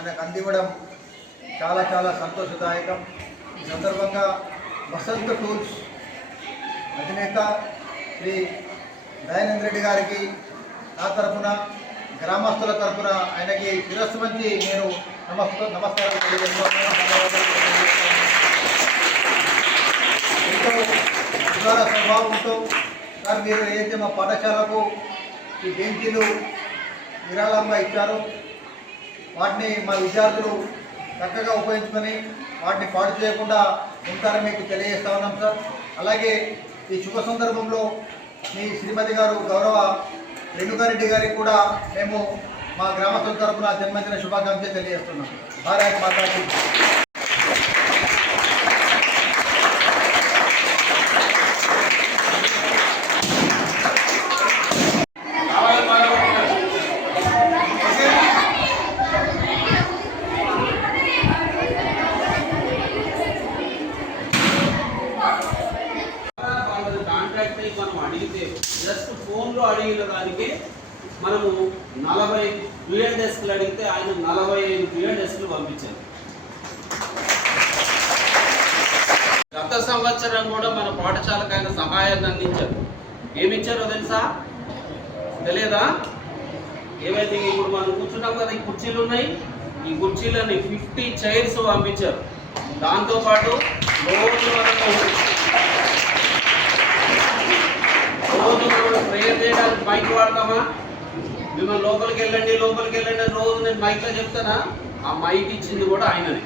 మనకు అందివ్వడం చాలా చాలా సంతోషదాయకం. ఈ సందర్భంగా వసంత్ టూల్స్ అధినేత శ్రీ దయానంద్ రెడ్డి గారికి నా తరఫున గ్రామస్తుల తరఫున ఆయనకి శిరస్సు మంచి నేను నమస్కారం తెలియజేస్తున్నాను. ఎంతో ఉదార స్వభావంతో సార్ మీరు ఏదైతే మా పాఠశాలకు ఈ బెంచీలు విరాళంగా ఇచ్చారో వాటిని మా విద్యార్థులు చక్కగా ఉపయోగించుకొని వాటిని పాడు చేయకుండా ఉంటారని మీకు తెలియజేస్తా ఉన్నాం సార్. అలాగే ఈ శుభ సందర్భంలో మీ శ్రీమతి గారు గౌరవ రేణుకారెడ్డి గారికి కూడా మేము మా గ్రామస్తుల తరఫున జన్మదిన శుభాకాంక్షలు తెలియజేస్తున్నాం. భారత్ మాతాకి. మనం అడిగితే జస్ట్ ఫోన్లో అడిగిన దానికి మనము 40 డ్యూయల్ డెస్క్లు అడిగితే ఆయన 45 డ్యూయల్ డెస్క్లు పంపించారు. గత సంవత్సరం కూడా మన పాఠశాలకు ఆయన సహాయాన్ని అందించారు. ఏమిచ్చారో తెలుసా? తెలియదా? ఏవైతే ఇప్పుడు మనం కూర్చున్నాం కదా, ఈ కుర్చీలు ఉన్నాయి, ఈ కుర్చీలని 50 చైర్స్ పంపించారు. దాంతోపాటు రోజు మనం ప్రేయర్ చేయడానికి మైక్ వాడతామా? మిమ్మల్ని లోపలికి వెళ్ళండి అని రోజు నేను మైక్లో చెప్తానా? ఆ మైక్ ఇచ్చింది కూడా ఆయననే.